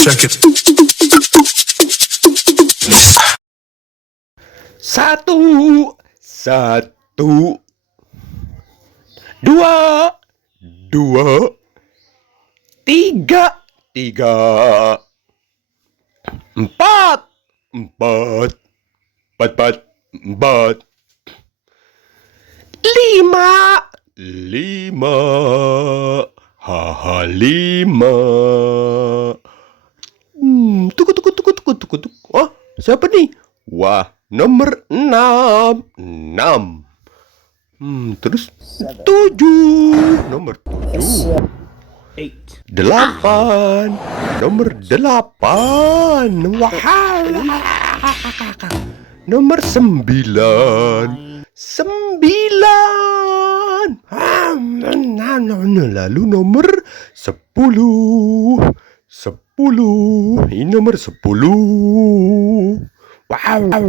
Check it. Satu, satu, dua, dua, tiga, tiga, empat, empat, empat, empat, lima, lima, haha lima. Tunggu, tunggu, tunggu, tunggu, tunggu, tunggu. Oh, siapa nih? Wah, nomor enam, enam. Terus tujuh, nomor tujuh. Delapan, nomor delapan. Wah, nomor sembilan, sembilan. Lalu nomor sepuluh, sepuluh. Ini nomor sepuluh. Wow.